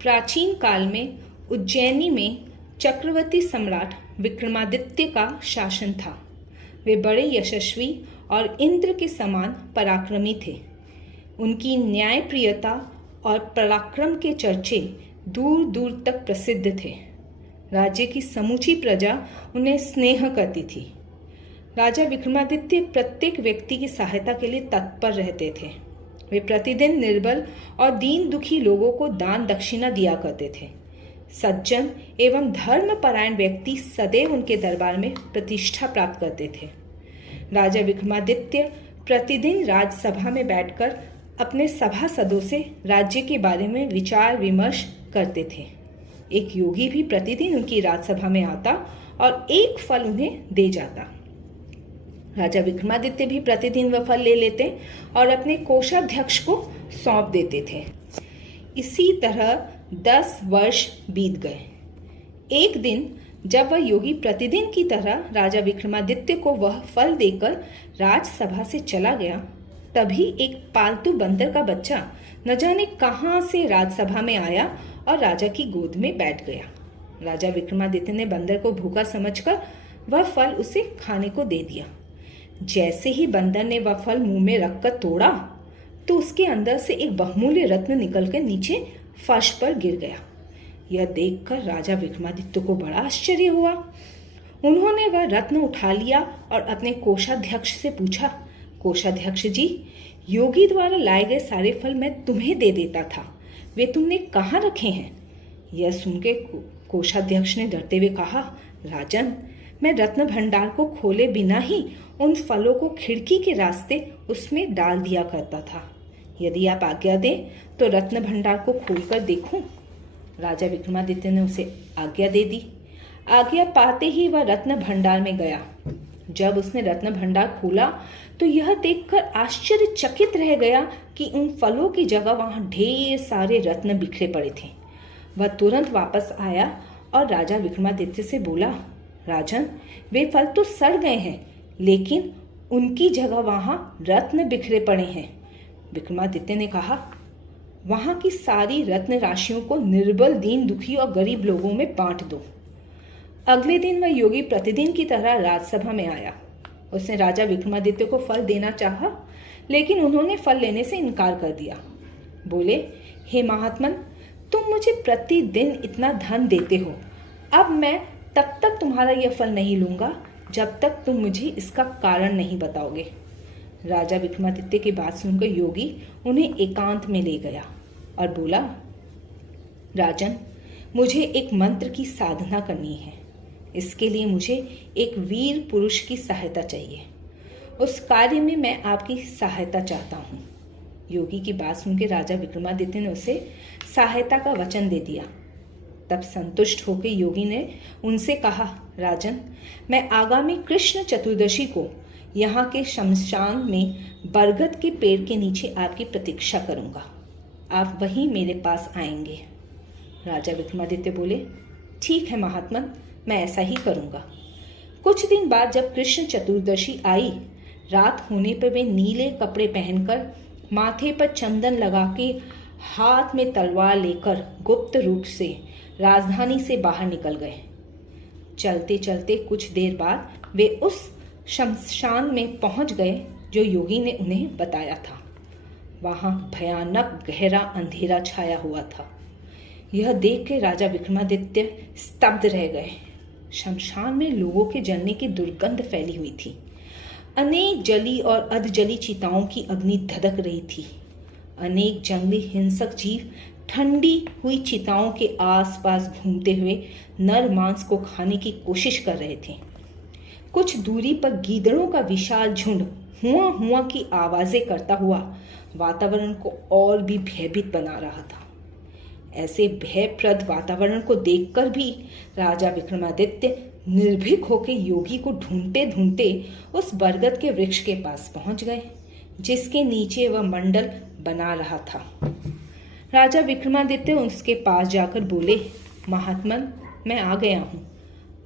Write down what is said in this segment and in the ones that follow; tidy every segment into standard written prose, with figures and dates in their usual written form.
प्राचीन काल में उज्जैनी में चक्रवर्ती सम्राट विक्रमादित्य का शासन था। वे बड़े यशस्वी और इंद्र के समान पराक्रमी थे। उनकी न्यायप्रियता और पराक्रम के चर्चे दूर दूर तक प्रसिद्ध थे। राज्य की समूची प्रजा उन्हें स्नेह करती थी। राजा विक्रमादित्य प्रत्येक व्यक्ति की सहायता के लिए तत्पर रहते थे। वे प्रतिदिन निर्बल और दीन दुखी लोगों को दान दक्षिणा दिया करते थे। सज्जन एवं धर्मपरायण व्यक्ति सदैव उनके दरबार में प्रतिष्ठा प्राप्त करते थे। राजा विक्रमादित्य प्रतिदिन राजसभा में बैठकर अपने सभासदों से राज्य के बारे में विचार विमर्श करते थे। एक योगी भी प्रतिदिन उनकी राजसभा में आता और एक फल उन्हें दे जाता। राजा विक्रमादित्य भी प्रतिदिन वह फल ले लेते और अपने कोषाध्यक्ष को सौंप देते थे। इसी तरह 10 वर्ष बीत गए। एक दिन जब वह योगी प्रतिदिन की तरह राजा विक्रमादित्य को वह फल देकर राजसभा से चला गया, तभी एक पालतू बंदर का बच्चा न जाने कहां से राजसभा में आया और राजा की गोद में बैठ गया। राजा विक्रमादित्य ने बंदर को भूखा समझकर वह फल उसे खाने को दे दिया। जैसे ही बंदर ने वह फल मुंह में रखकर तोड़ा तो उसके अंदर से एक बहुमूल्य रत्न निकलकर नीचे फर्श पर गिर गया। यह देखकर राजा विक्रमादित्य को बड़ा आश्चर्य हुआ। उन्होंने वह रत्न उठा लिया और अपने कोषाध्यक्ष से पूछा, कोषाध्यक्ष जी, योगी द्वारा लाए गए सारे फल मैं तुम्हें दे देता था, वे तुमने कहाँ रखे हैं? यह सुनकर कोषाध्यक्ष ने डरते हुए कहा, राजन, मैं रत्न भंडार को खोले बिना ही उन फलों को खिड़की के रास्ते उसमें डाल दिया करता था। यदि आप आज्ञा दें तो रत्न भंडार को खोलकर देखूं। राजा विक्रमादित्य ने उसे आज्ञा दे दी। आज्ञा पाते ही वह रत्न भंडार में गया। जब उसने रत्न भंडार खोला तो यह देखकर आश्चर्यचकित रह गया कि उन फलों की जगह वहां ढेर सारे रत्न बिखरे पड़े थे। वह तुरंत वापस आया और राजा विक्रमादित्य से बोला, राजन, वे फल तो सड़ गए हैं, लेकिन उनकी जगह वहां रत्न बिखरे पड़े हैं। विक्रमादित्य ने कहा, वहां की सारी रत्न राशियों को निर्बल, दीन दुखी और गरीब लोगों में बांट दो। अगले दिन वह योगी प्रतिदिन की तरह राजसभा में आया। उसने राजा विक्रमादित्य को फल देना चाहा, लेकिन उन्होंने फल लेने से इनकार कर दिया। बोले, हे महात्मन, तुम मुझे प्रतिदिन इतना धन देते हो, अब मैं तब तक तुम्हारा यह फल नहीं लूंगा जब तक तुम मुझे इसका कारण नहीं बताओगे। राजा विक्रमादित्य की बात सुनकर योगी उन्हें एकांत में ले गया और बोला, राजन, मुझे एक मंत्र की साधना करनी है। इसके लिए मुझे एक वीर पुरुष की सहायता चाहिए। उस कार्य में मैं आपकी सहायता चाहता हूँ। योगी की बात सुनकर राजा विक्रमादित्य ने उसे सहायता का वचन दे दिया। तब संतुष्ट होकर योगी ने उनसे कहा, राजन, मैं आगामी कृष्ण चतुर्दशी को यहाँ के शमशान में बरगद के पेड़ के नीचे आपकी प्रतीक्षा करूँगा। आप वहीं मेरे पास आएंगे। राजा विक्रमादित्य बोले, ठीक है महात्मन, मैं ऐसा ही करूँगा। कुछ दिन बाद जब कृष्ण चतुर्दशी आई, रात होने पर वे नीले कपड़े पहनकर, माथे पर चंदन लगा के, हाथ में तलवार लेकर गुप्त रूप से राजधानी से बाहर निकल गए। चलते चलते कुछ देर बाद वे उस शमशान में पहुंच गए जो योगी ने उन्हें बताया था। वहां भयानक गहरा अंधेरा छाया हुआ था। यह देख के राजा विक्रमादित्य स्तब्ध रह गए। शमशान में लोगों के जलने की दुर्गंध फैली हुई थी। अनेक जली और अधजली चिताओं की अग्नि धधक रही थी। अनेक जंगली हिंसक जीव ठंडी हुई चिताओं के आसपास घूमते हुए नर मांस को खाने की कोशिश कर रहे थे। कुछ दूरी पर गीदड़ों का विशाल झुंड हुआ हुआ की आवाजें करता हुआ वातावरण को और भी भयभीत बना रहा था। ऐसे भयप्रद वातावरण को देखकर भी राजा विक्रमादित्य निर्भीक होकर योगी को ढूंढते ढूंढते उस बरगद के वृक्ष के पास पहुंच गए, जिसके नीचे वह मंडल बना रहा था। राजा विक्रमादित्य उसके पास जाकर बोले, महात्मन, मैं आ गया हूँ,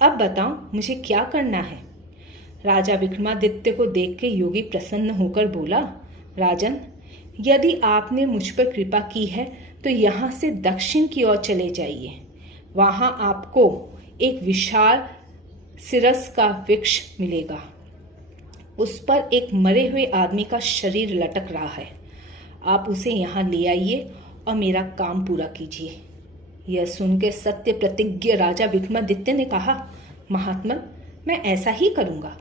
अब बताओ मुझे क्या करना है। राजा विक्रमादित्य को देख के योगी प्रसन्न होकर बोला, राजन, यदि आपने मुझ पर कृपा की है तो यहाँ से दक्षिण की ओर चले जाइए। वहाँ आपको एक विशाल सिरस का वृक्ष मिलेगा। उस पर एक मरे हुए आदमी का शरीर लटक रहा है। आप उसे यहाँ ले आइए और मेरा काम पूरा कीजिए। यह सुनकर सत्य प्रतिज्ञ राजा विक्रमादित्य ने कहा, महात्मा, मैं ऐसा ही करूँगा।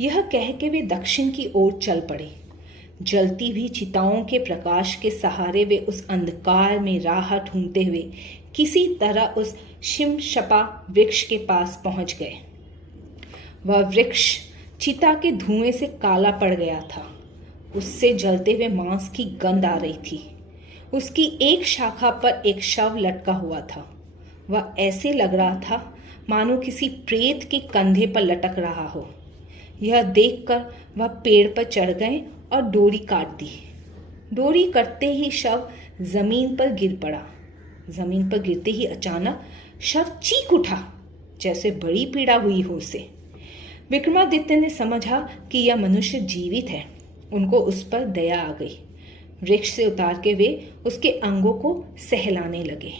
यह कह के वे दक्षिण की ओर चल पड़े। जलती हुई चिताओं के प्रकाश के सहारे वे उस अंधकार में राह ढूंढते हुए किसी तरह उस शिमशपा वृक्ष के पास पहुंच गए। वह वृक्ष चिता के धुएं से काला पड़ गया था। उससे जलते हुए मांस की गंध आ रही थी। उसकी एक शाखा पर एक शव लटका हुआ था। वह ऐसे लग रहा था मानो किसी प्रेत के कंधे पर लटक रहा हो। यह देखकर वह पेड़ पर चढ़ गए और डोरी काट दी। डोरी कटते ही शव जमीन पर गिर पड़ा। जमीन पर गिरते ही अचानक शव चीख उठा, जैसे बड़ी पीड़ा हुई हो उसे। विक्रमादित्य ने समझा कि यह मनुष्य जीवित है। उनको उस पर दया आ गई। वृक्ष से उतार के वे उसके अंगों को सहलाने लगे।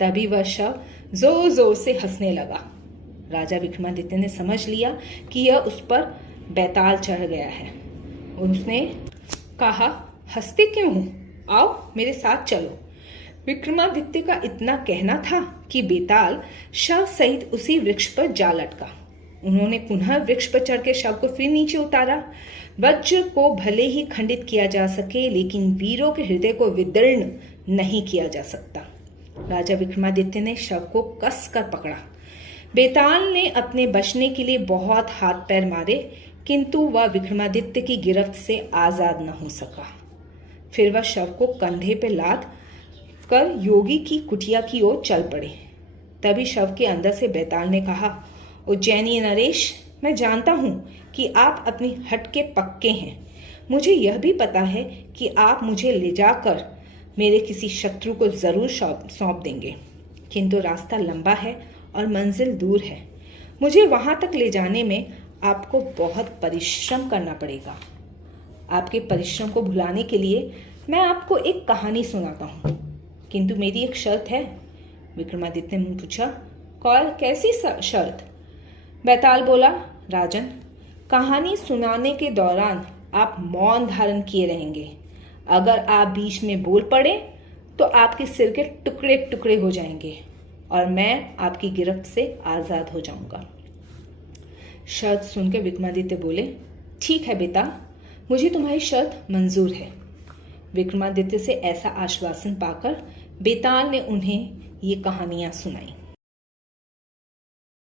तभी वह शव जोर जोर से हंसने लगा। राजा विक्रमादित्य ने समझ लिया कि यह उस पर बैताल चढ़ गया है। उसने कहा, हंसते क्यों हो? आओ मेरे साथ चलो। विक्रमादित्य का इतना कहना था कि बेताल शव सहित उसी वृक्ष पर जा लटका। उन्होंने पुनः वृक्ष पर चढ़ के शव को फिर नीचे उतारा। वज्र को भले ही खंडित किया जा सके, लेकिन वीरों के हृदय को विदीर्ण नहीं किया जा सकता। राजा विक्रमादित्य ने शव को कस कर पकड़ा। बेताल ने अपने बचने के लिए बहुत हाथ पैर मारे, किंतु वह विक्रमादित्य की गिरफ्त से आजाद न हो सका। फिर वह शव को कंधे पर लाद कर योगी की कुटिया की ओर चल पड़े। तभी शव के अंदर से बेताल ने कहा, उज्जैनी नरेश, मैं जानता हूं कि आप अपनी हट के पक्के हैं। मुझे यह भी पता है कि आप मुझे ले जाकर मेरे किसी शत्रु को जरूर सौंप देंगे, किंतु रास्ता लंबा है और मंजिल दूर है। मुझे वहां तक ले जाने में आपको बहुत परिश्रम करना पड़ेगा। आपके परिश्रम को भुलाने के लिए मैं आपको एक कहानी सुनाता हूँ, किंतु मेरी एक शर्त है। विक्रमादित्य ने पूछा, कैसी शर्त? बैताल बोला, राजन, कहानी सुनाने के दौरान आप मौन धारण किए रहेंगे। अगर आप बीच में बोल पड़े तो आपके सिर के टुकड़े टुकड़े हो जाएंगे और मैं आपकी गिरफ्त से आजाद हो जाऊंगा। शर्त सुनकर विक्रमादित्य बोले, ठीक है बेटा, मुझे तुम्हारी शर्त मंजूर है। विक्रमादित्य से ऐसा आश्वासन पाकर बेताल ने उन्हें ये कहानियां सुनाई।